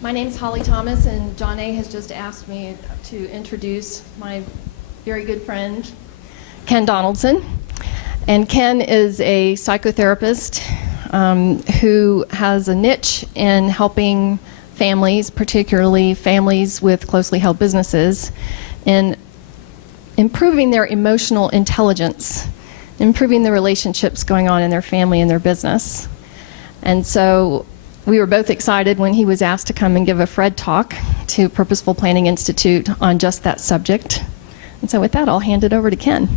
My name's Holly Thomas, and John A. has just asked me to introduce my very good friend, Ken Donaldson. And Ken is a psychotherapist who has a niche in helping families, particularly families with closely held businesses, in improving their emotional intelligence, improving the relationships going on in their family and their business. And so we were both excited when he was asked to come and give a Fred talk to Purposeful Planning Institute on just that subject. And so with that, I'll hand it over to Ken.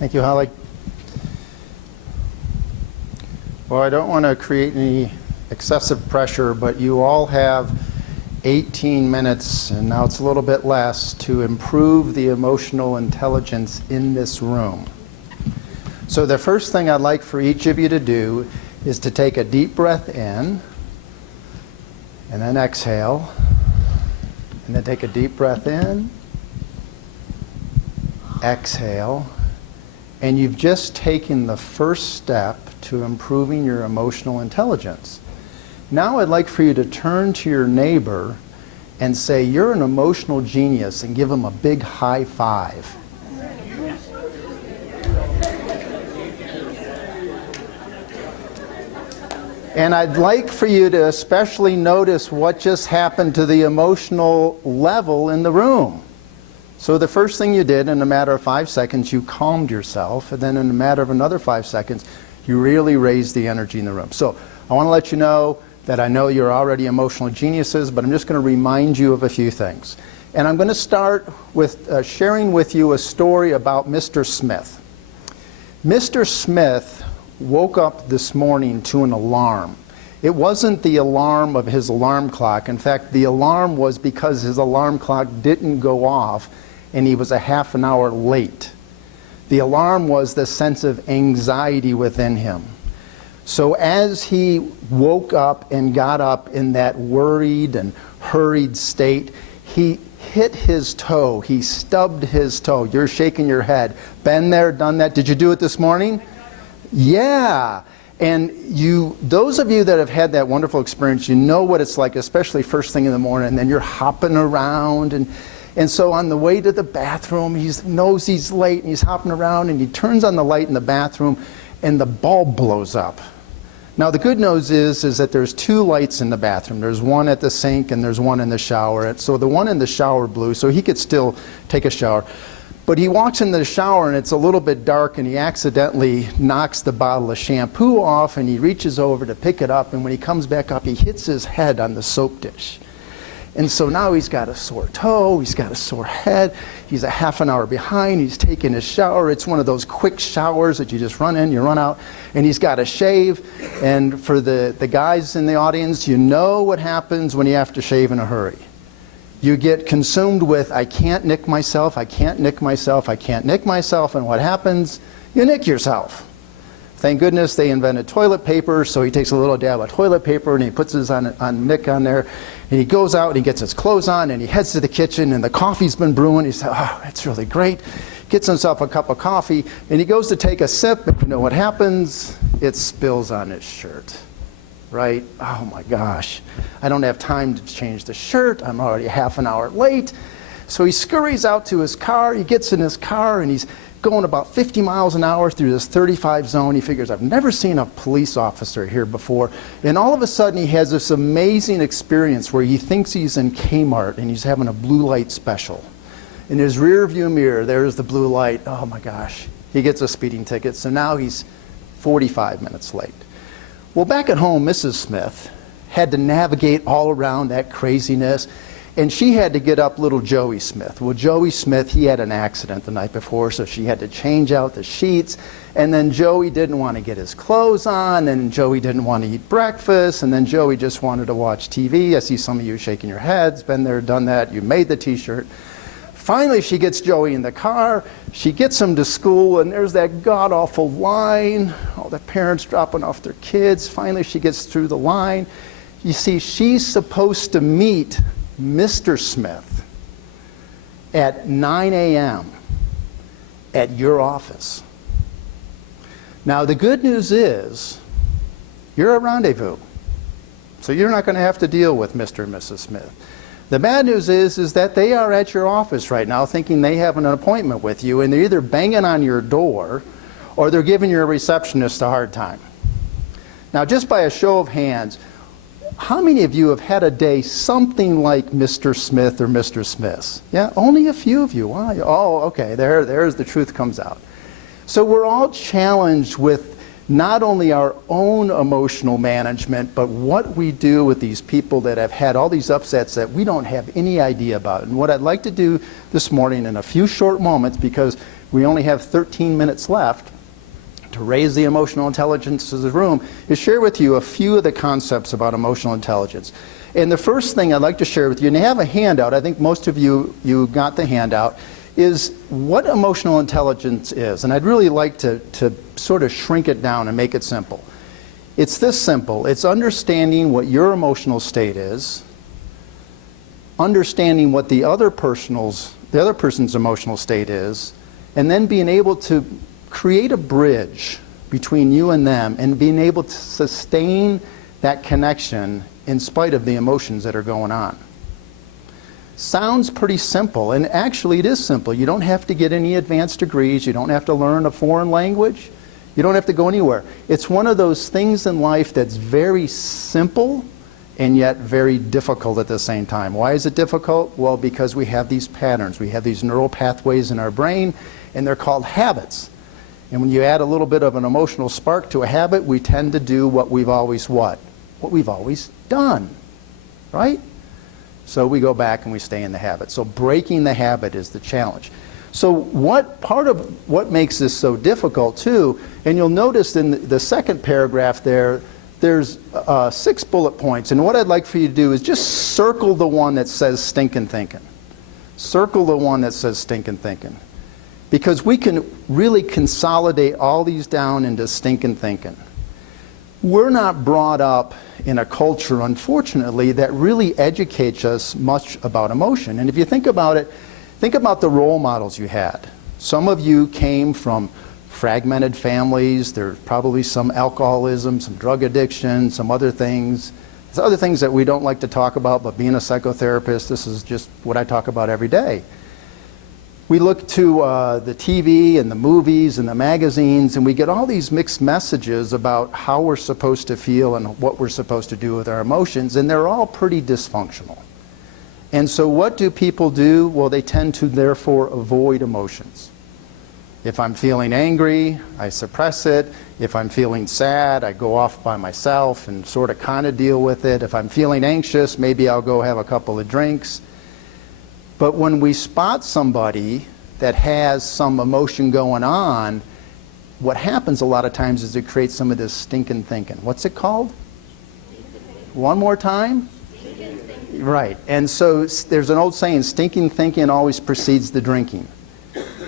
Thank you, Holly. Well, I don't want to create any excessive pressure, but you all have 18 minutes, and now it's a little bit less, to improve the emotional intelligence in this room. So the first thing I'd like for each of you to do is to take a deep breath in, and then exhale, and then take a deep breath in, exhale, and you've just taken the first step to improving your emotional intelligence. Now I'd like for you to turn to your neighbor and say, "You're an emotional genius," and give them a big high five. And I'd like for you to especially notice what just happened to the emotional level in the room. So the first thing you did, in a matter of 5 seconds, you calmed yourself, and then in a matter of another 5 seconds, you really raised the energy in the room. So I want to let you know that I know you're already emotional geniuses, but I'm just going to remind you of a few things. And I'm going to start with sharing with you a story about Mr. Smith. Mr. Smith woke up this morning to an alarm. It wasn't the alarm of his alarm clock. In fact, the alarm was because his alarm clock didn't go off and he was a half an hour late. The alarm was the sense of anxiety within him. So as he woke up and got up in that worried and hurried state, he hit his toe. He stubbed his toe. You're shaking your head. Been there, done that. Did you do it this morning? Yeah. And those of you that have had that wonderful experience, you know what it's like, especially first thing in the morning, and then you're hopping around. And so on the way to the bathroom, he knows he's late, and he's hopping around, and he turns on the light in the bathroom, and the bulb blows up. Now, the good news is that there's 2 lights in the bathroom. There's one at the sink, and there's one in the shower. So the one in the shower blew, so he could still take a shower. But he walks in the shower and it's a little bit dark, and he accidentally knocks the bottle of shampoo off, and he reaches over to pick it up, and when he comes back up, he hits his head on the soap dish. And so now he's got a sore toe, he's got a sore head, he's a half an hour behind, he's taking his shower. It's one of those quick showers that you just run in, you run out, and he's got to shave. And for the guys in the audience, you know what happens when you have to shave in a hurry. You get consumed with, I can't nick myself, I can't nick myself, I can't nick myself, and what happens? You nick yourself. Thank goodness they invented toilet paper, so he takes a little dab of toilet paper and he puts his nick on there, and he goes out and he gets his clothes on and he heads to the kitchen, and the coffee's been brewing. He says, "Oh, that's really great." Gets himself a cup of coffee and he goes to take a sip, and you know what happens? It spills on his shirt. Right? Oh my gosh, I don't have time to change the shirt. I'm already half an hour late. So he scurries out to his car. He gets in his car and he's going about 50 miles an hour through this 35 zone. He figures, I've never seen a police officer here before. And all of a sudden he has this amazing experience where he thinks he's in Kmart and he's having a blue light special. In his rear view mirror, there's the blue light. Oh my gosh, he gets a speeding ticket. So now he's 45 minutes late. Well, back at home, Mrs. Smith had to navigate all around that craziness, and she had to get up little Joey Smith. Well, Joey Smith, he had an accident the night before, so she had to change out the sheets, and then Joey didn't want to get his clothes on, and Joey didn't want to eat breakfast, and then Joey just wanted to watch TV. I see some of you shaking your heads. Been there, done that. You made the t-shirt. Finally, she gets Joey in the car. She gets him to school, and there's that god-awful line. All the parents dropping off their kids. Finally, she gets through the line. You see, she's supposed to meet Mr. Smith at 9 a.m. at your office. Now, the good news is you're at rendezvous. So you're not going to have to deal with Mr. and Mrs. Smith. The bad news is that they are at your office right now thinking they have an appointment with you, and they're either banging on your door or they're giving your receptionist a hard time. Now, just by a show of hands, how many of you have had a day something like Mr. Smith or Mr. Smith's? Yeah, only a few of you. Wow. Oh, okay, there's the truth comes out. So we're all challenged with not only our own emotional management, but what we do with these people that have had all these upsets that we don't have any idea about. And what I'd like to do this morning in a few short moments, because we only have 13 minutes left to raise the emotional intelligence of the room, is share with you a few of the concepts about emotional intelligence. And the first thing I'd like to share with you, and you have a handout, I think most of you got the handout, is what emotional intelligence is. And I'd really like to sort of shrink it down and make it simple. It's this simple. It's understanding what your emotional state is, understanding what the other person's emotional state is, and then being able to create a bridge between you and them and being able to sustain that connection in spite of the emotions that are going on. Sounds pretty simple, and actually it is simple. You don't have to get any advanced degrees. You don't have to learn a foreign language. You don't have to go anywhere. It's one of those things in life that's very simple and yet very difficult at the same time. Why is it difficult? Well, because we have these patterns. We have these neural pathways in our brain, and they're called habits. And when you add a little bit of an emotional spark to a habit, we tend to do what we've always what? What we've always done, right? So we go back and we stay in the habit. So breaking the habit is the challenge. So part of what makes this so difficult too, and you'll notice in the second paragraph there's 6 bullet points. And what I'd like for you to do is just circle the one that says stinking thinking. Circle the one that says stinking thinking. Because we can really consolidate all these down into stinking thinking. We're not brought up in a culture, unfortunately, that really educates us much about emotion. And if you think about it, think about the role models you had. Some of you came from fragmented families. There's probably some alcoholism, some drug addiction, some other things. There's other things that we don't like to talk about, but being a psychotherapist, this is just what I talk about every day. We look to the TV and the movies and the magazines, and we get all these mixed messages about how we're supposed to feel and what we're supposed to do with our emotions, and they're all pretty dysfunctional. And so what do people do? Well, they tend to therefore avoid emotions. If I'm feeling angry, I suppress it. If I'm feeling sad, I go off by myself and sort of kind of deal with it. If I'm feeling anxious, maybe I'll go have a couple of drinks. But when we spot somebody that has some emotion going on, what happens a lot of times is it creates some of this stinking thinking. What's it called? One more time? Stinking thinking. Right. And so there's an old saying, stinking thinking always precedes the drinking.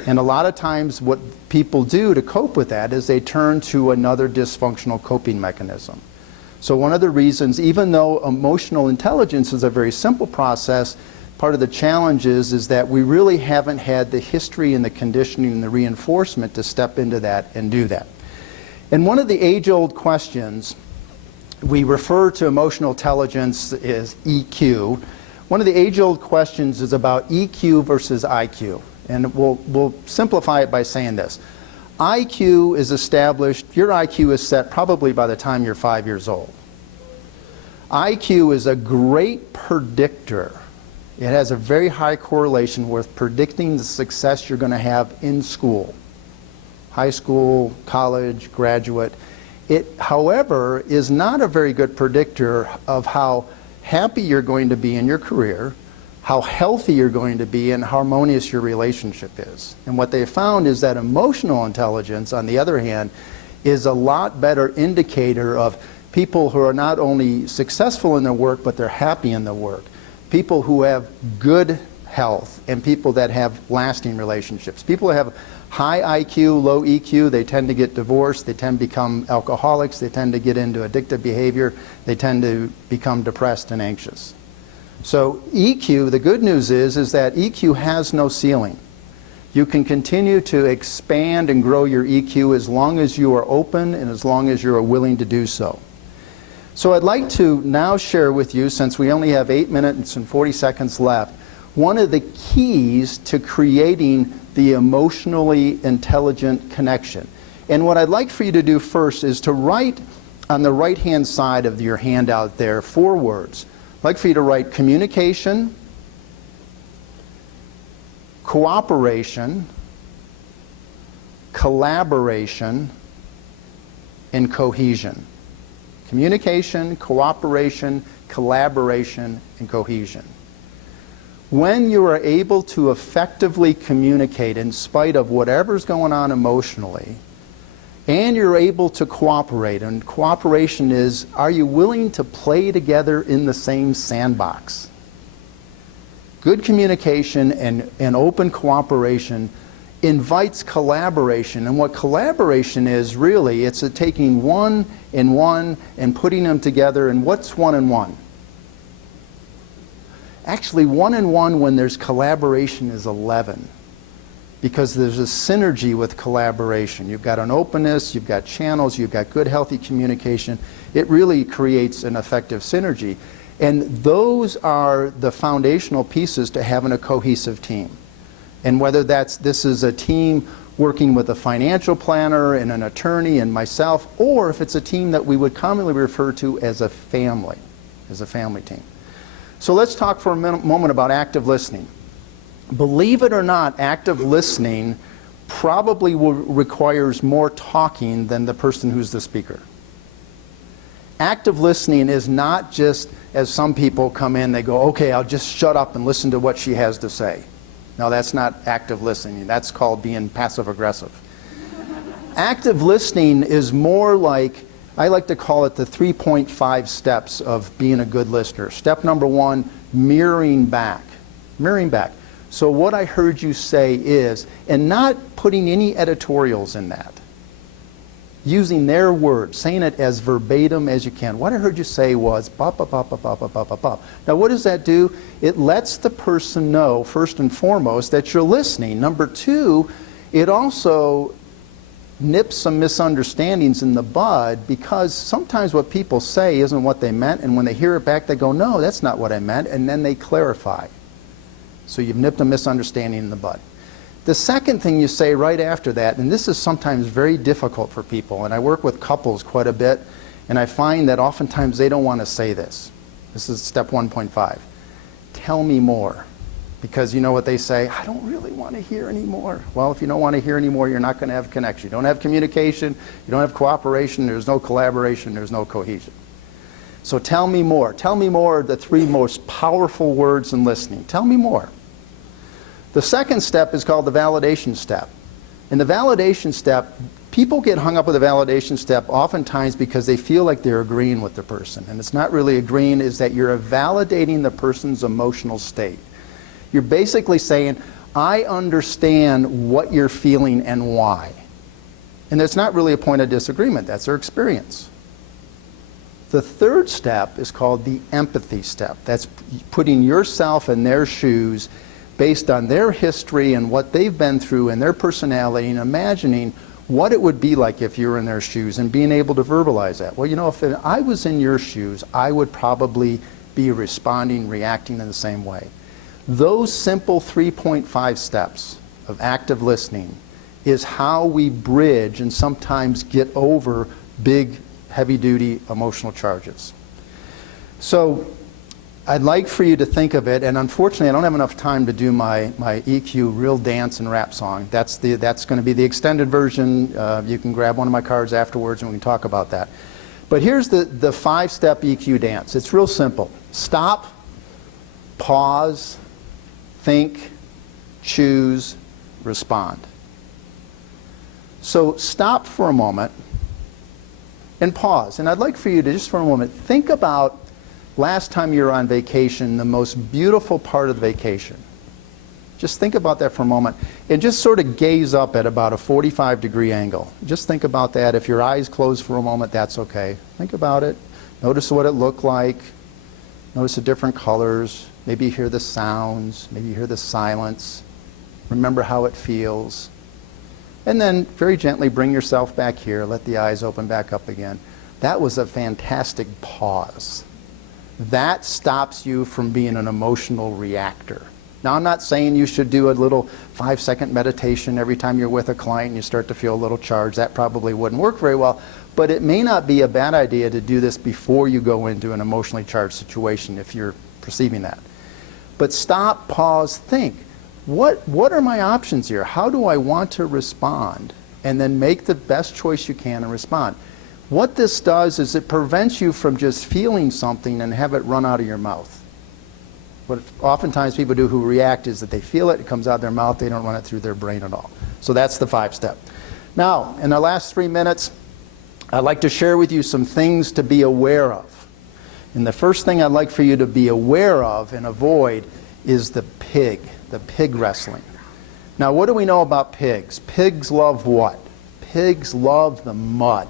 And a lot of times what people do to cope with that is they turn to another dysfunctional coping mechanism. So one of the reasons, even though emotional intelligence is a very simple process, part of the challenge is that we really haven't had the history and the conditioning and the reinforcement to step into that and do that. And one of the age-old questions, we refer to emotional intelligence as EQ. One of the age-old questions is about EQ versus IQ. And we'll simplify it by saying this. IQ is established, your IQ is set probably by the time you're 5 years old. IQ is a great predictor. It has a very high correlation with predicting the success you're going to have in school. High school, college, graduate. It, however, is not a very good predictor of how happy you're going to be in your career, how healthy you're going to be, and how harmonious your relationship is. And what they found is that emotional intelligence, on the other hand, is a lot better indicator of people who are not only successful in their work, but they're happy in their work. People who have good health and people that have lasting relationships. People who have high IQ, low EQ, they tend to get divorced, they tend to become alcoholics, they tend to get into addictive behavior, they tend to become depressed and anxious. So EQ, the good news is that EQ has no ceiling. You can continue to expand and grow your EQ as long as you are open and as long as you are willing to do so. So I'd like to now share with you, since we only have 8 minutes and 40 seconds left, one of the keys to creating the emotionally intelligent connection. And what I'd like for you to do first is to write on the right-hand side of your handout there 4 words. I'd like for you to write communication, cooperation, collaboration, and cohesion. Communication, cooperation, collaboration, and cohesion. When you are able to effectively communicate in spite of whatever's going on emotionally, and you're able to cooperate, and cooperation is, are you willing to play together in the same sandbox? Good communication and open cooperation invites collaboration. And what collaboration is really, it's taking one and putting them together. And what's 1 and 1? Actually, 1 and 1 when there's collaboration is 11. Because there's a synergy with collaboration. You've got an openness, you've got channels, you've got good, healthy communication. It really creates an effective synergy. And those are the foundational pieces to having a cohesive team. And whether this is a team working with a financial planner and an attorney and myself, or if it's a team that we would commonly refer to as a family team. So let's talk for a moment about active listening. Believe it or not, active listening probably requires more talking than the person who's the speaker. Active listening is not just, as some people come in, they go, okay, I'll just shut up and listen to what she has to say. No, that's not active listening. That's called being passive-aggressive. Active listening is more like, I like to call it the 3.5 steps of being a good listener. Step number 1, mirroring back. Mirroring back. So what I heard you say is, and not putting any editorials in that. Using their words, saying it as verbatim as you can. What I heard you say was, bop, bop, bop, bop, bop, bop, bop, bop. Now what does that do? It lets the person know, first and foremost, that you're listening. Number 2, it also nips some misunderstandings in the bud, because sometimes what people say isn't what they meant, and when they hear it back they go, no, that's not what I meant, and then they clarify. So you've nipped a misunderstanding in the bud. The second thing you say right after that, and this is sometimes very difficult for people, and I work with couples quite a bit, and I find that oftentimes they don't want to say this. This is step 1.5. Tell me more. Because you know what they say? I don't really want to hear any more. Well, if you don't want to hear any more, you're not going to have connection. You don't have communication, you don't have cooperation, there's no collaboration, there's no cohesion. So tell me more. Tell me more are the 3 most powerful words in listening. Tell me more. The second step is called the validation step. In the validation step, people get hung up with the validation step oftentimes because they feel like they're agreeing with the person. And it's not really agreeing, is that you're validating the person's emotional state. You're basically saying, I understand what you're feeling and why. And that's not really a point of disagreement, that's their experience. The third step is called the empathy step. That's putting yourself in their shoes based on their history and what they've been through and their personality, and imagining what it would be like if you were in their shoes and being able to verbalize that. Well, you know, if I was in your shoes, I would probably be responding, reacting in the same way. Those simple 3.5 steps of active listening is how we bridge and sometimes get over big, heavy-duty emotional charges. So I'd like for you to think of it, and unfortunately I don't have enough time to do my EQ real dance and rap song. That's going to be the extended version. You can grab one of my cards afterwards and we can talk about that. But here's the 5-step EQ dance. It's real simple. Stop, pause, think, choose, respond. So stop for a moment and pause. And I'd like for you to just for a moment think about last time you were on vacation, the most beautiful part of the vacation. Just think about that for a moment and just sort of gaze up at about a 45-degree angle. Just think about that. If your eyes close for a moment, that's okay. Think about it. Notice what it looked like. Notice the different colors. Maybe you hear the sounds. Maybe you hear the silence. Remember how it feels. And then very gently bring yourself back here. Let the eyes open back up again. That was a fantastic pause. That stops you from being an emotional reactor. Now, I'm not saying you should do a little 5-second meditation every time you're with a client and you start to feel a little charged. That probably wouldn't work very well. But it may not be a bad idea to do this before you go into an emotionally charged situation if you're perceiving that. But stop, pause, think. What are my options here? How do I want to respond? And then make the best choice you can and respond. What this does is it prevents you from just feeling something and have it run out of your mouth. What oftentimes people do who react is that they feel it, it comes out of their mouth, they don't run it through their brain at all. So that's the 5-step. Now, in the last 3 minutes, I'd like to share with you some things to be aware of. And the first thing I'd like for you to be aware of and avoid is the pig wrestling. Now, what do we know about pigs? Pigs love what? Pigs love the mud.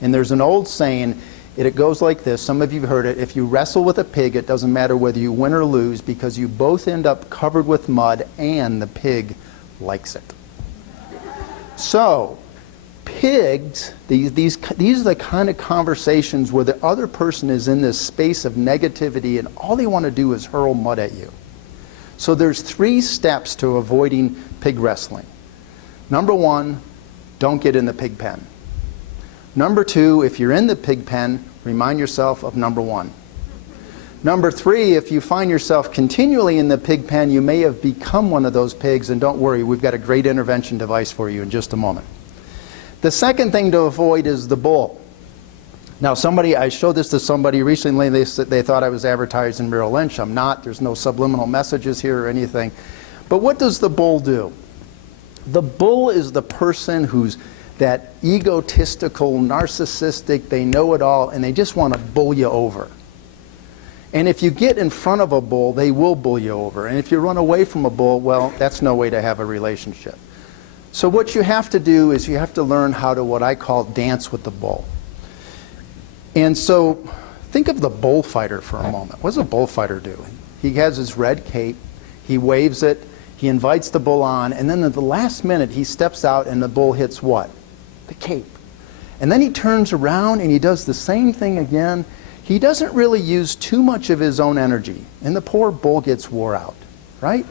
And there's an old saying, it goes like this, some of you have heard it, if you wrestle with a pig, it doesn't matter whether you win or lose because you both end up covered with mud and the pig likes it. So, pigs, these are the kind of conversations where the other person is in this space of negativity and all they want to do is hurl mud at you. So there's 3 steps to avoiding pig wrestling. Number 1, don't get in the pig pen. Number 2, if you're in the pig pen, remind yourself of number 1. Number 3, if you find yourself continually in the pig pen, you may have become one of those pigs, and don't worry, we've got a great intervention device for you in just a moment. The second thing to avoid is the bull. Now, I showed this to somebody recently, they thought I was advertising Merrill Lynch. I'm not. There's no subliminal messages here or anything. But what does the bull do? The bull is the person who's that egotistical, narcissistic, they know it all, and they just want to bull you over. And if you get in front of a bull, they will bull you over. And if you run away from a bull, well, that's no way to have a relationship. So what you have to do is you have to learn how to, what I call, dance with the bull. And so think of the bullfighter for a moment. What does a bullfighter do? He has his red cape, he waves it, he invites the bull on, and then at the last minute he steps out and the bull hits what? The cape. And then he turns around and he does the same thing again. He doesn't really use too much of his own energy, and the poor bull gets wore out, right?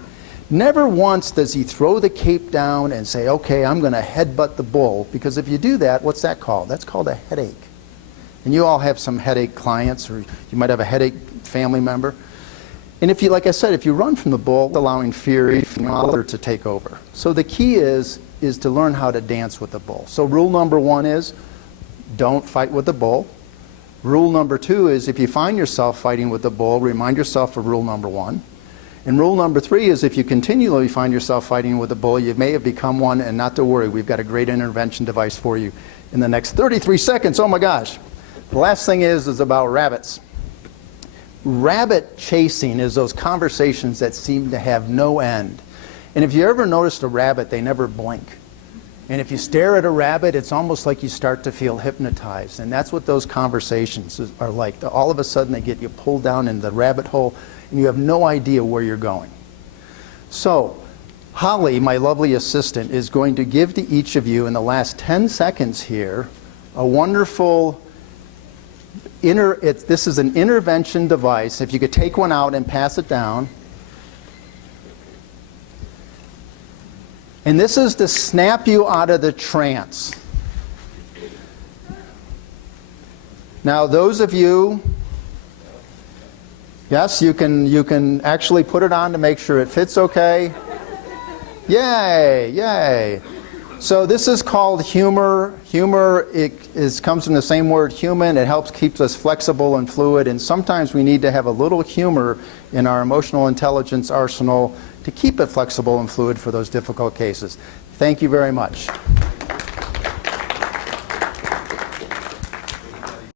Never once does he throw the cape down and say, okay, I'm going to headbutt the bull, because if you do that, what's that called? That's called a headache. And you all have some headache clients, or you might have a headache family member. And if you, like I said, if you run from the bull, allowing fear to take over. So the key is to learn how to dance with the bull. So rule number 1 is don't fight with the bull. Rule number 2 is if you find yourself fighting with the bull, remind yourself of rule number 1. And rule number 3 is if you continually find yourself fighting with a bull, you may have become one, and not to worry, we've got a great intervention device for you in the next 33 seconds. Oh my gosh. The last thing is about rabbits. Rabbit chasing is those conversations that seem to have no end. And if you ever noticed a rabbit, they never blink. And if you stare at a rabbit, it's almost like you start to feel hypnotized. And that's what those conversations are like. All of a sudden they get you pulled down in the rabbit hole and you have no idea where you're going. So, Holly, my lovely assistant, is going to give to each of you in the last 10 seconds here a wonderful this is an intervention device. If you could take one out and pass it down. And this is to snap you out of the trance. Now, those of you, yes, you can actually put it on to make sure it fits okay. Yay, yay. So this is called humor. Humor comes from the same word human. It helps keep us flexible and fluid, and sometimes we need to have a little humor in our emotional intelligence arsenal to keep it flexible and fluid for those difficult cases. Thank you very much.